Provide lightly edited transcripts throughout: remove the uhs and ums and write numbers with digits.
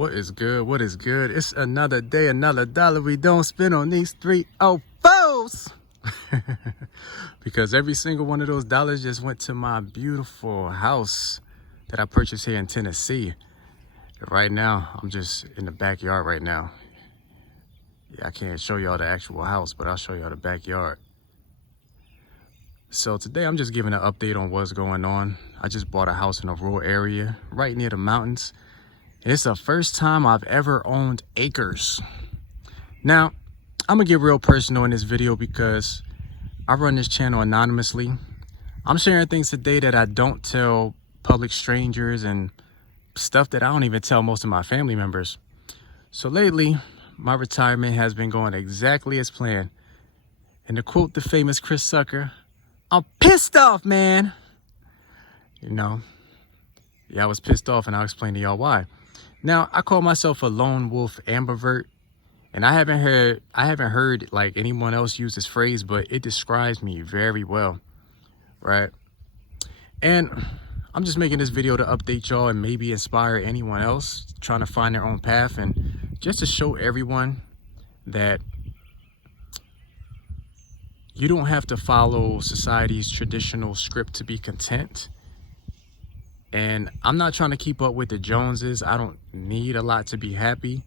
What is good? What is good? It's another day, another dollar we don't spend on these 304s. Because every single one of those dollars just went to my beautiful house that I purchased here in Tennessee. Right now, I'm just in the backyard right now. Yeah, I can't show y'all the actual house, but I'll show y'all the backyard. So today I'm just giving an update on what's going on. I just bought a house in a rural area right near the mountains. And it's the first time I've ever owned acres. Now, I'm gonna get real personal in this video because I run this channel anonymously. I'm sharing things today that I don't tell public strangers and stuff that I don't even tell most of my family members. So lately, my retirement has been going exactly as planned. And to quote the famous Chris Sucker, I'm pissed off, man. You know, yeah, I was pissed off, and I'll explain to y'all why. Now, I call myself a lone wolf ambivert, and I haven't heard like anyone else use this phrase, but it describes me very well, right? And I'm just making this video to update y'all and maybe inspire anyone else trying to find their own path, and just to show everyone that you don't have to follow society's traditional script to be content. And I'm not trying to keep up with the Joneses. I don't need a lot to be happy.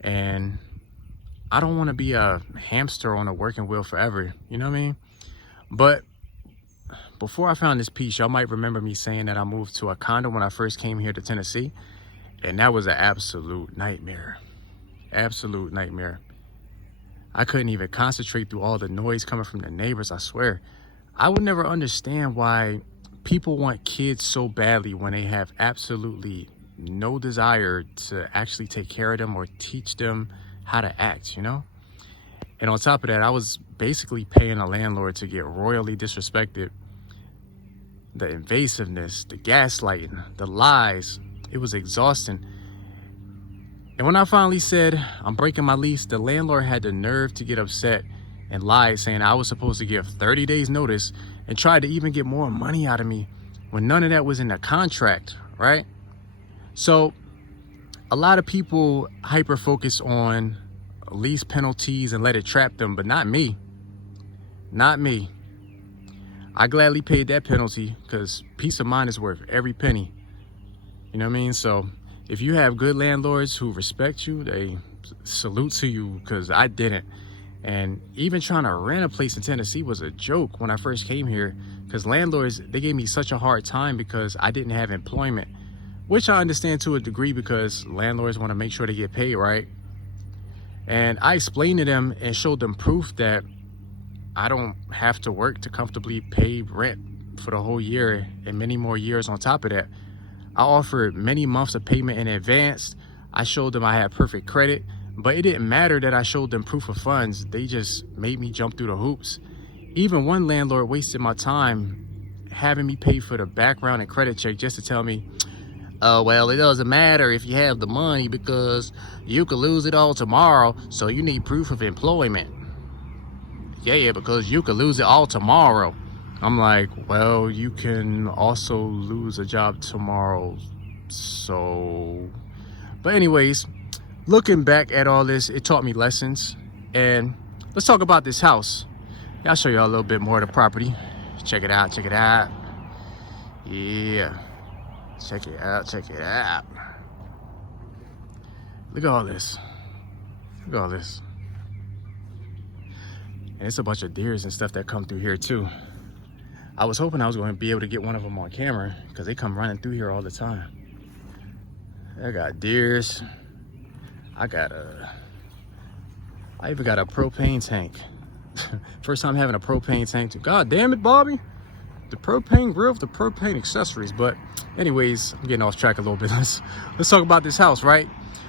And I don't want to be a hamster on a working wheel forever. You know what I mean? But before I found this piece, y'all might remember me saying that I moved to a condo when I first came here to Tennessee. And that was an absolute nightmare. Absolute nightmare. I couldn't even concentrate through all the noise coming from the neighbors, I swear. I would never understand why people want kids so badly when they have absolutely no desire to actually take care of them or teach them how to act, you know? And on top of that, I was basically paying a landlord to get royally disrespected. The invasiveness, the gaslighting, the lies, it was exhausting. And when I finally said I'm breaking my lease, the landlord had the nerve to get upset and lie, saying I was supposed to give 30 days notice, and tried to even get more money out of me when none of that was in the contract, right? So a lot of people hyper focus on lease penalties and let it trap them, but not me. Not me. I gladly paid that penalty because peace of mind is worth every penny. You know what I mean? So if you have good landlords who respect you, they salute to you, because I didn't. And even trying to rent a place in Tennessee was a joke when I first came here, because landlords, they gave me such a hard time because I didn't have employment, which I understand to a degree because landlords want to make sure they get paid, right? And I explained to them and showed them proof that I don't have to work to comfortably pay rent for the whole year and many more years on top of that. I offered many months of payment in advance. I showed them I had perfect credit. But it didn't matter that I showed them proof of funds. They just made me jump through the hoops. Even one landlord wasted my time having me pay for the background and credit check just to tell me, oh, well, it doesn't matter if you have the money because you could lose it all tomorrow, so you need proof of employment. Yeah, because you could lose it all tomorrow. I'm like, well, you can also lose a job tomorrow, so... But anyways, looking back at all this, it taught me lessons. And let's talk about this house. I'll show you all a little bit more of the property. Check it out, check it out. Yeah. Check it out, check it out. Look at all this. Look at all this. And it's a bunch of deers and stuff that come through here too. I was hoping I was going to be able to get one of them on camera because they come running through here all the time. I got deers. I even got a propane tank. First time having a propane tank too. God damn it, Bobby. The propane grill, the propane accessories. But anyways, I'm getting off track a little bit. Let's talk about this house, right?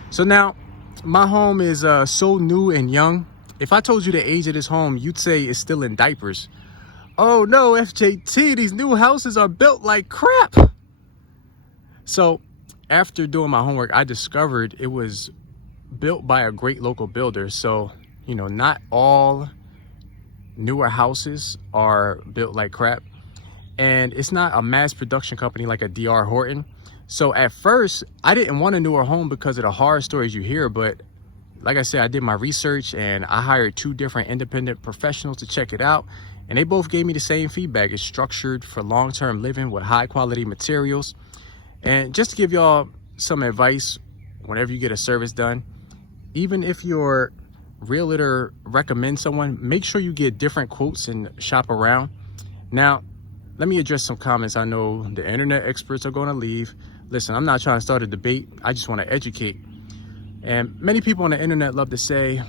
So now, my home is so new and young. If I told you the age of this home, you'd say it's still in diapers. Oh no, FJT, these new houses are built like crap. So after doing my homework, I discovered it was built by a great local builder. So, you know, not all newer houses are built like crap. And it's not a mass production company like a D.R. Horton. So at first, I didn't want a newer home because of the horror stories you hear, but like I said, I did my research and I hired 2 different independent professionals to check it out. And they both gave me the same feedback. It's structured for long-term living with high quality materials. And just to give y'all some advice, whenever you get a service done, even if your realtor recommends someone, make sure you get different quotes and shop around. Now, let me address some comments. I know the internet experts are going to leave. Listen, I'm not trying to start a debate. I just want to educate. And many people on the internet love to say,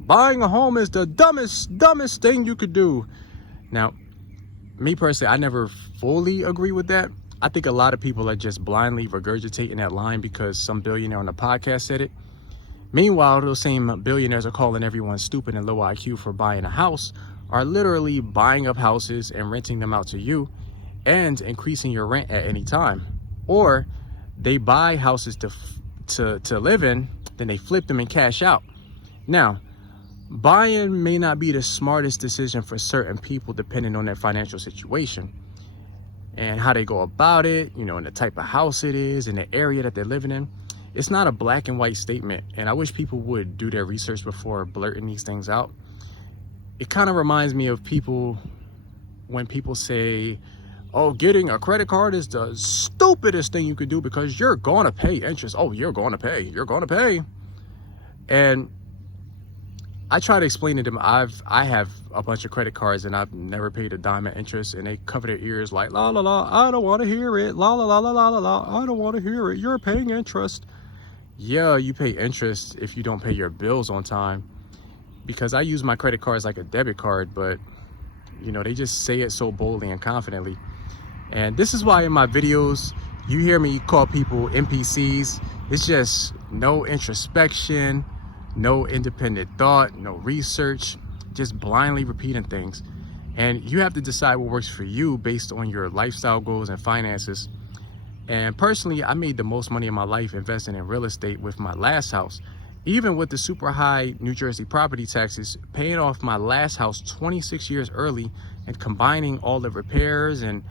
buying a home is the dumbest thing you could do. Now, me personally, I never fully agree with that. I think a lot of people are just blindly regurgitating that line because some billionaire on the podcast said it. Meanwhile, those same billionaires are calling everyone stupid and low IQ for buying a house, are literally buying up houses and renting them out to you and increasing your rent at any time. Or they buy houses to live in, then they flip them and cash out. Now, buying may not be the smartest decision for certain people depending on their financial situation and how they go about it, you know, and the type of house it is and the area that they're living in. It's not a black and white statement, and I wish people would do their research before blurting these things out. It kind of reminds me of people when people say, oh, getting a credit card is the stupidest thing you could do because you're going to pay interest. Oh, you're going to pay. And I try to explain to them, I have a bunch of credit cards and I've never paid a dime of interest, and they cover their ears like, la, la, la, I don't want to hear it. La, la, la, la, la, la, la, I don't want to hear it. You're paying interest. Yeah, you pay interest if you don't pay your bills on time, because I use my credit cards like a debit card, but you know, they just say it so boldly and confidently. And this is why in my videos, you hear me call people NPCs. It's just no introspection, no independent thought, no research, just blindly repeating things. And you have to decide what works for you based on your lifestyle goals and finances. And personally, I made the most money in my life investing in real estate with my last house. Even with the super high New Jersey property taxes, paying off my last house 26 years early and combining all the repairs. And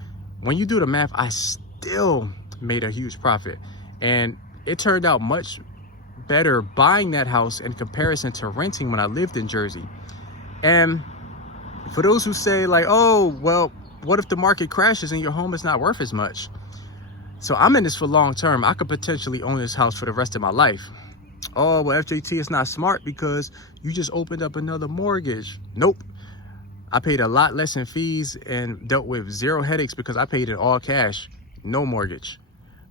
when you do the math, I still made a huge profit. And it turned out much better buying that house in comparison to renting when I lived in Jersey. And for those who say like, oh, well, what if the market crashes and your home is not worth as much? So I'm in this for long term. I could potentially own this house for the rest of my life. Oh, well, FJT is not smart because you just opened up another mortgage. Nope. I paid a lot less in fees and dealt with 0 headaches because I paid it all cash, no mortgage.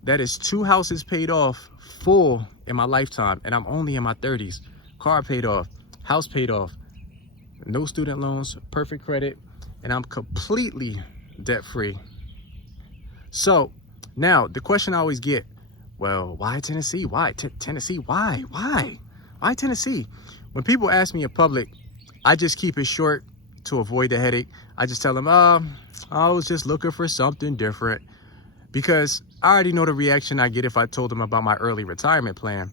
That is 2 houses paid off full in my lifetime, and I'm only in my 30s. Car paid off, house paid off, no student loans, perfect credit, and I'm completely debt free. So now the question I always get, well, why Tennessee? Why Tennessee? Why Tennessee? When people ask me in public, I just keep it short to avoid the headache. I just tell them, I was just looking for something different, because I already know the reaction I get if I told them about my early retirement plan.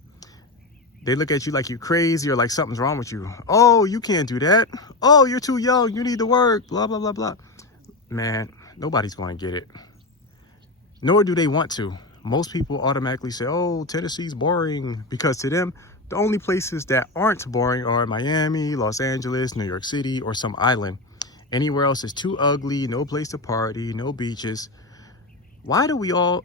They look at you like you're crazy or like something's wrong with you. Oh, you can't do that. Oh, you're too young. You need to work. Blah, blah, blah, blah. Man, nobody's going to get it. Nor do they want to. Most people automatically say, oh, Tennessee's boring, because to them, the only places that aren't boring are Miami, Los Angeles, New York City, or some island. Anywhere else is too ugly, no place to party, no beaches. Why do we all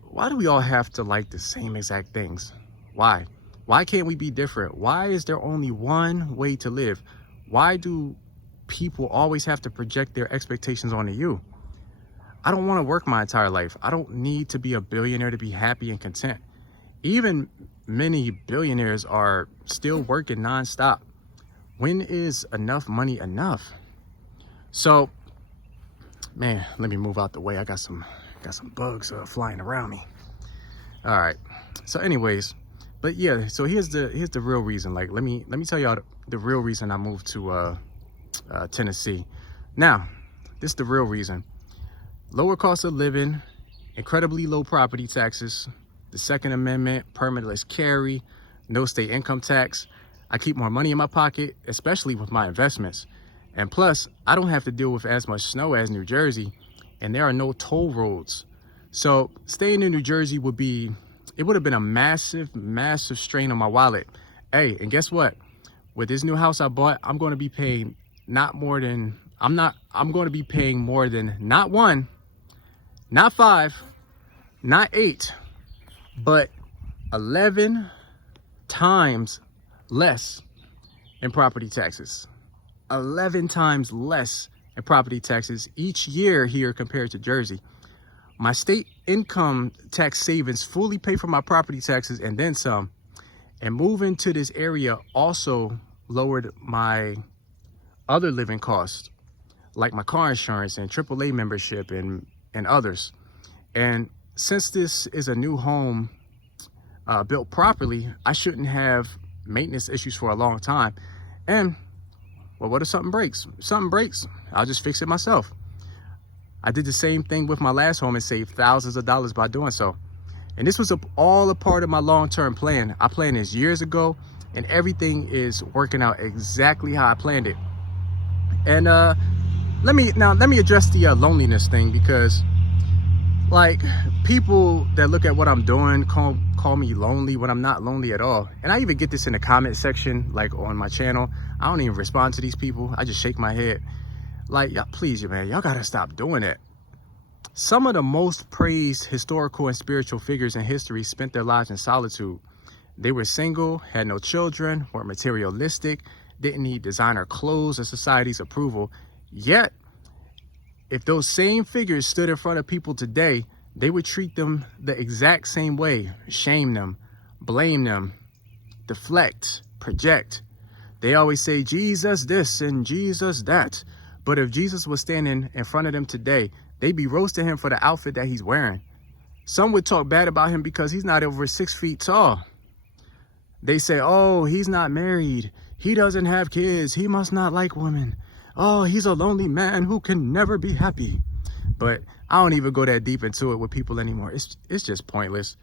have to like the same exact things? Why? Why can't we be different? Why is there only one way to live? Why do people always have to project their expectations onto you? I don't want to work my entire life. I don't need to be a billionaire to be happy and content. Even many billionaires are still working nonstop. When is enough money enough? So, man, let me move out the way. I got some bugs flying around me. All right. So anyways, but yeah, so here's the real reason. Like, let me tell y'all the real reason I moved to Tennessee. Now, this is the real reason. Lower cost of living, incredibly low property taxes, the Second Amendment, permitless carry, no state income tax. I keep more money in my pocket, especially with my investments. And plus, I don't have to deal with as much snow as New Jersey, and there are no toll roads. So staying in New Jersey would be it would have been a massive, massive strain on my wallet. Hey, and guess what? With this new house I bought, I'm going to be paying I'm going to be paying more than not 1, not 5, not 8, but 11 times less in property taxes. 11 times less in property taxes each year here compared to Jersey. My state income tax savings fully pay for my property taxes and then some. And moving to this area also lowered my other living costs, like my car insurance and AAA membership and others. And since this is a new home built properly, I shouldn't have maintenance issues for a long time. And well, what if something breaks? Something breaks, I'll just fix it myself. I did the same thing with my last home and saved thousands of dollars by doing so. And this was all a part of my long-term plan. I planned this years ago, and everything is working out exactly how I planned it. And let me address the loneliness thing, because like people that look at what I'm doing call me lonely when I'm not lonely at all. And I even get this in the comment section, like on my channel. I don't even respond to these people. I just shake my head. Like, y'all, please, man, y'all gotta stop doing it. Some of the most praised historical and spiritual figures in history spent their lives in solitude. They were single, had no children, were materialistic, didn't need designer clothes or society's approval. Yet, if those same figures stood in front of people today, they would treat them the exact same way, shame them, blame them, deflect, project. They always say, Jesus this and Jesus that. But if Jesus was standing in front of them today, they'd be roasting him for the outfit that he's wearing. Some would talk bad about him because he's not over 6 feet tall. They say, oh, he's not married. He doesn't have kids. He must not like women. Oh, he's a lonely man who can never be happy. But I don't even go that deep into it with people anymore. It's just pointless.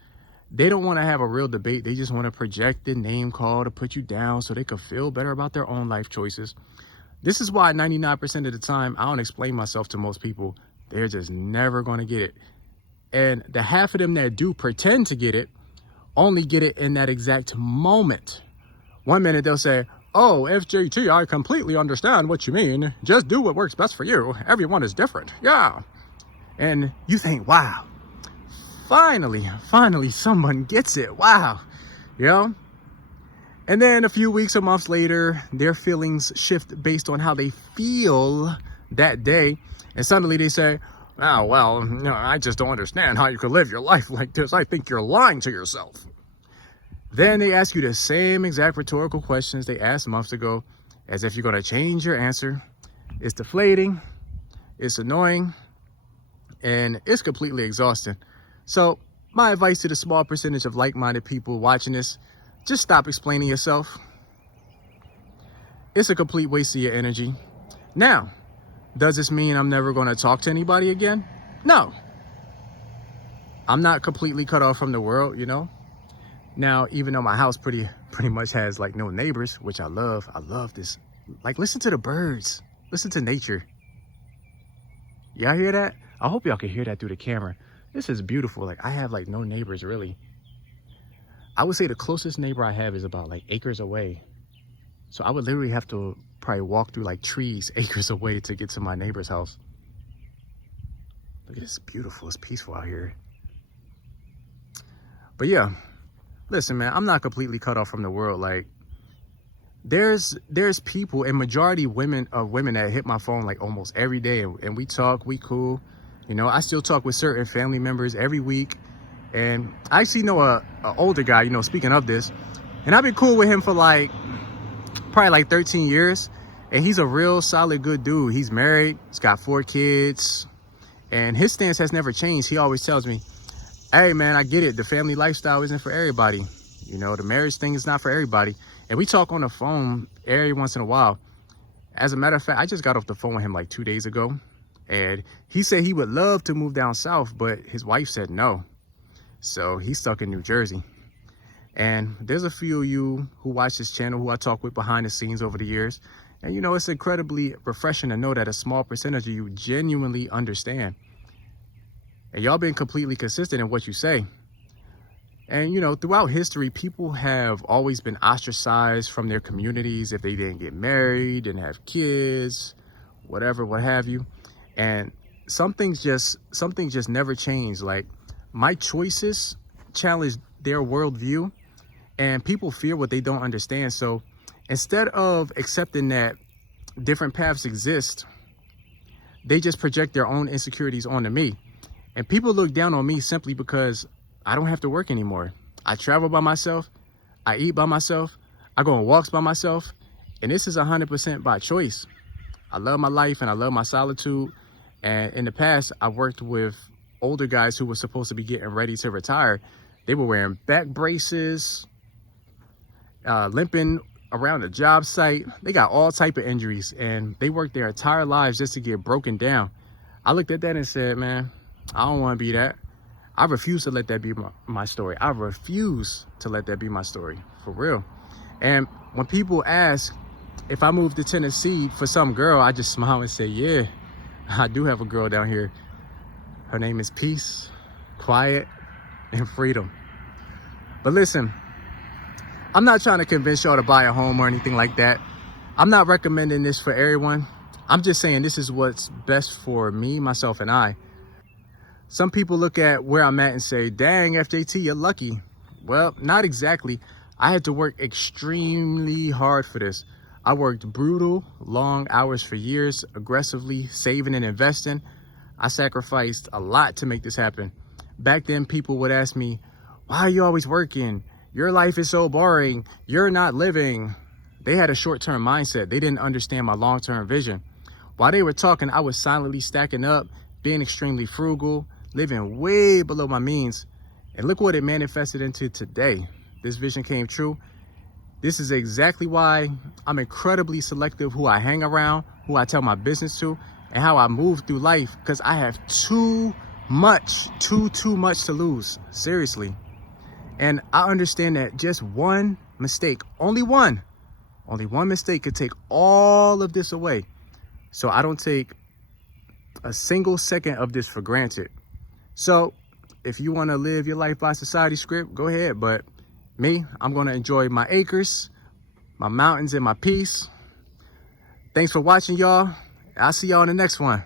They don't want to have a real debate. They just want to project the name call to put you down so they could feel better about their own life choices. This is why 99% of the time, I don't explain myself to most people. They're just never going to get it. And the half of them that do pretend to get it, only get it in that exact moment. 1 minute they'll say, oh, FJT, I completely understand what you mean. Just do what works best for you. Everyone is different. Yeah. And you think, wow, finally someone gets it. Wow. You know? And then a few weeks or months later, their feelings shift based on how they feel that day. And suddenly they say, oh, well, I just don't understand how you could live your life like this. I think you're lying to yourself. Then they ask you the same exact rhetorical questions they asked months ago, as if you're going to change your answer. It's deflating, it's annoying, and it's completely exhausting. So my advice to the small percentage of like-minded people watching this, just stop explaining yourself. It's a complete waste of your energy. Now, does this mean I'm never going to talk to anybody again? No. I'm not completely cut off from the world, you know? Now, even though my house pretty much has like no neighbors, which I love this. Like, listen to the birds. Listen to nature. Y'all hear that? I hope y'all can hear that through the camera. This is beautiful. Like, I have like no neighbors really. I would say the closest neighbor I have is about like acres away. So I would literally have to probably walk through like trees acres away to get to my neighbor's house. Look at this, beautiful, it's peaceful out here. But yeah, listen, man, I'm not completely cut off from the world. Like, there's people, and majority women that hit my phone like almost every day, and we talk, we cool. You know, I still talk with certain family members every week. And I actually know a older guy, you know, speaking of this, and I've been cool with him for like probably like 13 years. And he's a real solid, good dude. He's married, he's got 4 kids, and his stance has never changed. He always tells me, hey man, I get it. The family lifestyle isn't for everybody. You know, the marriage thing is not for everybody. And we talk on the phone every once in a while. As a matter of fact, I just got off the phone with him like 2 days ago. And he said he would love to move down south, but his wife said no. So he's stuck in New Jersey. And there's a few of you who watch this channel who I talk with behind the scenes over the years. And you know, it's incredibly refreshing to know that a small percentage of you genuinely understand. And y'all been completely consistent in what you say. And, you know, throughout history, people have always been ostracized from their communities if they didn't get married, didn't have kids, whatever, what have you. And some things just never change. Like, my choices challenge their worldview, and people fear what they don't understand. So instead of accepting that different paths exist, they just project their own insecurities onto me. And people look down on me simply because I don't have to work anymore. I travel by myself. I eat by myself. I go on walks by myself. And this is 100% by choice. I love my life and I love my solitude. And in the past, I worked with older guys who were supposed to be getting ready to retire. They were wearing back braces, limping around the job site. They got all type of injuries, and they worked their entire lives just to get broken down. I looked at that and said, man, I don't want to be that. I refuse to let that be my story. I refuse to let that be my story, for real. And when people ask if I moved to Tennessee for some girl, I just smile and say, yeah, I do have a girl down here. Her name is Peace, Quiet, and Freedom. But listen, I'm not trying to convince y'all to buy a home or anything like that. I'm not recommending this for everyone. I'm just saying this is what's best for me, myself, and I. Some people look at where I'm at and say, dang, FJT, you're lucky. Well, not exactly. I had to work extremely hard for this. I worked brutal, long hours for years, aggressively saving and investing. I sacrificed a lot to make this happen. Back then, people would ask me, why are you always working? Your life is so boring. You're not living. They had a short-term mindset. They didn't understand my long-term vision. While they were talking, I was silently stacking up, being extremely frugal, living way below my means. And look what it manifested into today. This vision came true. This is exactly why I'm incredibly selective who I hang around, who I tell my business to, and how I move through life, because I have too much to lose, seriously. And I understand that just one mistake, only one mistake could take all of this away. So I don't take a single second of this for granted. So if you want to live your life by society script, go ahead. But me, I'm going to enjoy my acres, my mountains, and my peace. Thanks for watching, y'all. I'll see y'all in the next one.